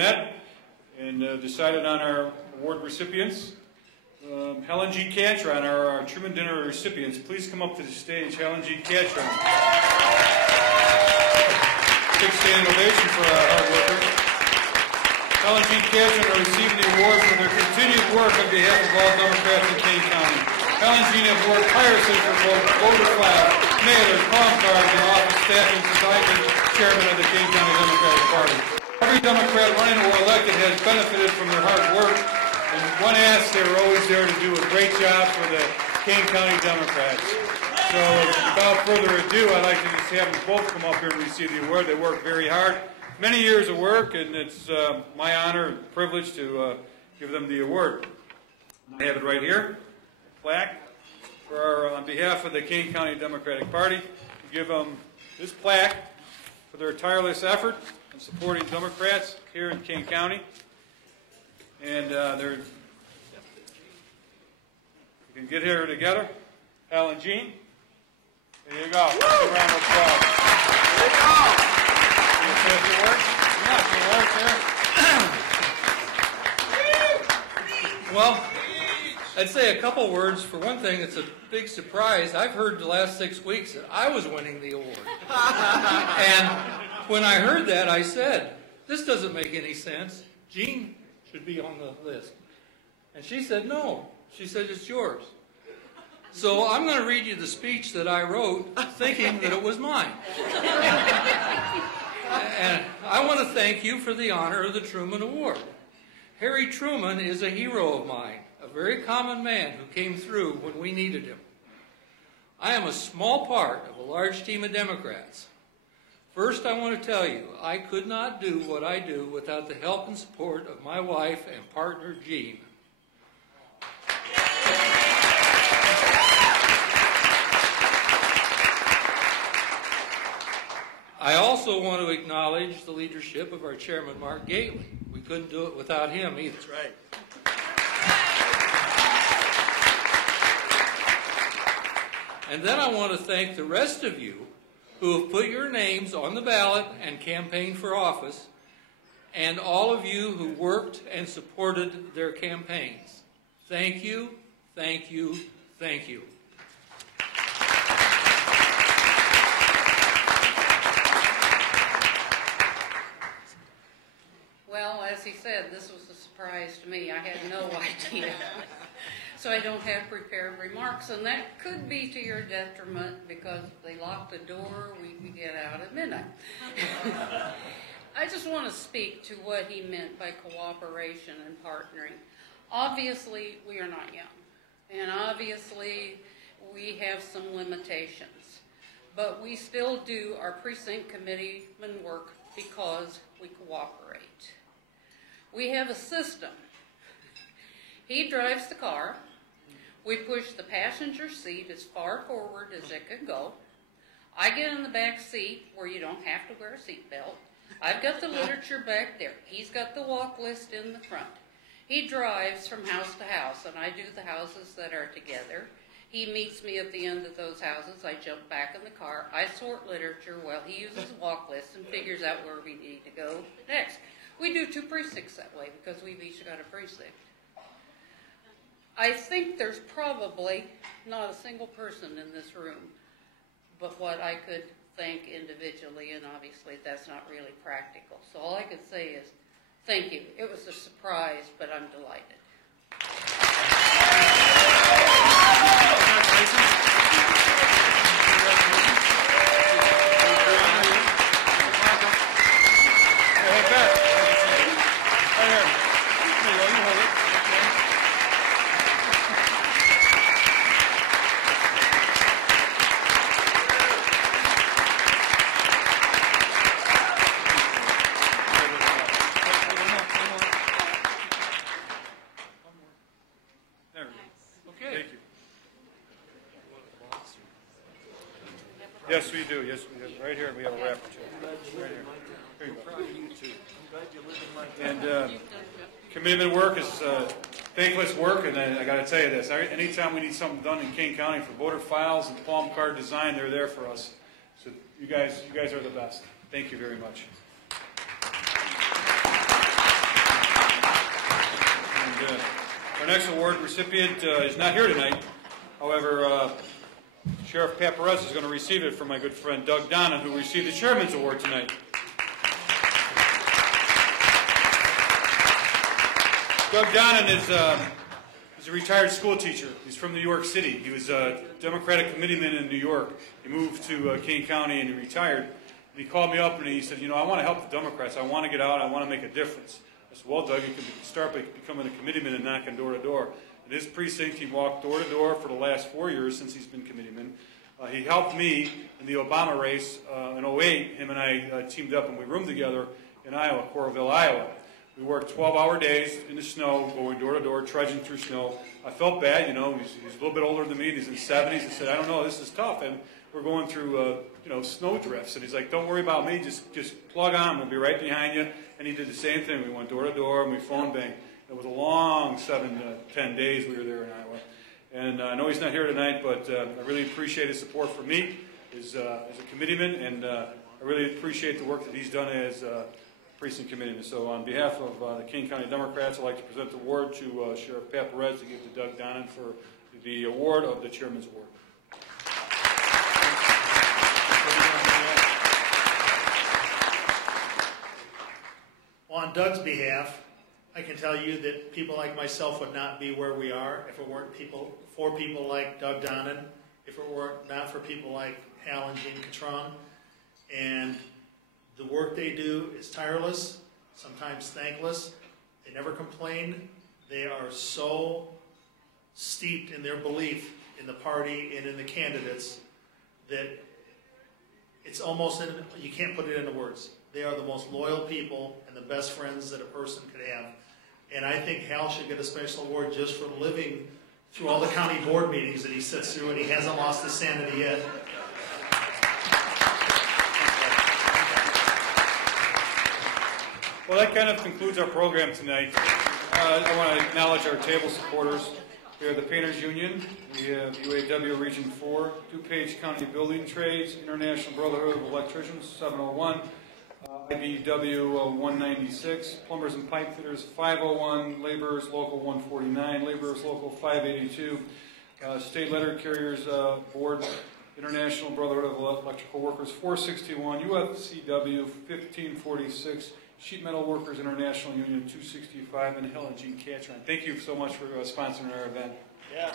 met and decided on our award recipients. Helen G. Cattron, our Truman Dinner recipients, please come up to the stage. Helen G. Cattron. Big standing ovation for our hard workers. Helen G. Cattron are receiving the award for their continued work on behalf of all Democrats in Kane County. Helen G. have worked tirelessly for both voter file, mailers, palm cards, and office staffing since I've been chairman of the Kane County Democratic Party. Every Democrat running or elected has benefited from their hard work, and when asked, they were always there to do a great job for the Kane County Democrats. So without further ado, I'd like to just have them both come up here and receive the award. They worked very hard. Many years of work, and it's my honor and privilege to give them the award. I have it right here, plaque. On behalf of the Kane County Democratic Party, we give them this plaque for their tireless effort in supporting Democrats here in Kane County. And you can get here together. Hal and Jean, there you go. Give a round of applause. There you go. Well, I'd say a couple words. For one thing, it's a big surprise. I've heard the last 6 weeks that I was winning the award. And when I heard that, I said, this doesn't make any sense. Jean should be on the list. And she said, no. She said, it's yours. So I'm going to read you the speech that I wrote thinking that it was mine. And I want to thank you for the honor of the Truman Award. Harry Truman is a hero of mine, a very common man who came through when we needed him. I am a small part of a large team of Democrats. First, I want to tell you, I could not do what I do without the help and support of my wife and partner, Jean. I also want to acknowledge the leadership of our chairman, Mark Gately. We couldn't do it without him either. That's right. And then I want to thank the rest of you who have put your names on the ballot and campaigned for office, and all of you who worked and supported their campaigns. Thank you, thank you, thank you. Well, as he said, this was a surprise to me. I had no idea. So I don't have prepared remarks, and that could be to your detriment because if they lock the door, we can get out at midnight. I just want to speak to what he meant by cooperation and partnering. Obviously, we are not young, and obviously we have some limitations, but we still do our precinct committeeman work because we cooperate. We have a system. He drives the car. We push the passenger seat as far forward as it can go. I get in the back seat where you don't have to wear a seatbelt. I've got the literature back there. He's got the walk list in the front. He drives from house to house, and I do the houses that are together. He meets me at the end of those houses. I jump back in the car. I sort literature while he uses a walk list and figures out where we need to go next. We do 2 precincts that way because we've each got a precinct. I think there's probably not a single person in this room but what I could thank individually, and obviously that's not really practical. So all I could say is thank you. It was a surprise, but I'm delighted. Yes, we do. Yes, we do. Right here, we have a wrapper too. Right here. And commitment work is thankless work, and I got to tell you this: anytime we need something done in Kane County for voter files and palm card design, they're there for us. So you guys are the best. Thank you very much. next award recipient is not here tonight. However, Sheriff Pat Perez is going to receive it from my good friend Doug Donnan, who received the Chairman's Award tonight. Doug Donnan is a retired school teacher. He's from New York City. He was a Democratic committeeman in New York. He moved to Kane County and he retired. And he called me up and he said, you know, I want to help the Democrats. I want to get out. I want to make a difference. I said, well, Doug, you can start by becoming a committeeman and knocking door to door. In his precinct, he walked door to door for the last 4 years since he's been committeeman. He helped me in the Obama race in 2008. Him and I teamed up and we roomed together in Iowa, Coralville, Iowa. We worked 12-hour days in the snow, going door to door, trudging through snow. I felt bad, you know, he's a little bit older than me, he's in his 70s. I said, I don't know, this is tough. And we're going through, you know, snow drifts. And he's like, don't worry about me, just plug on, we'll be right behind you. And he did the same thing. We went door to door and we phone banged. It was a long 7 to 10 days we were there in Iowa. And I know he's not here tonight, but I really appreciate his support for me as a committeeman, and I really appreciate the work that he's done as precinct committeeman. So on behalf of the Kane County Democrats, I'd like to present the award to Sheriff Pat Perez to give to Doug Donnan for the award of the Chairman's Award. Well, on Doug's behalf, I can tell you that people like myself would not be where we are if it weren't for people like Doug Donnan, if it were not for people like Hal and Jean Cattron. And the work they do is tireless, sometimes thankless. They never complain. They are so steeped in their belief in the party and in the candidates that it's almost, you can't put it into words. They are the most loyal people and the best friends that a person could have. And I think Hal should get a special award just for living through all the county board meetings that he sits through, and he hasn't lost his sanity yet. Well, that kind of concludes our program tonight. I want to acknowledge our table supporters. We have the Painters Union, we have UAW Region 4, DuPage County Building Trades, International Brotherhood of Electricians, 701, IBW 196, Plumbers and Pipe Fitters 501, Laborers Local 149, Laborers Local 582, State Letter Carriers Board, International Brotherhood of Electrical Workers 461, UFCW 1546, Sheet Metal Workers International Union 265, and Hal and Jean Cattron. Thank you so much for sponsoring our event. Yeah.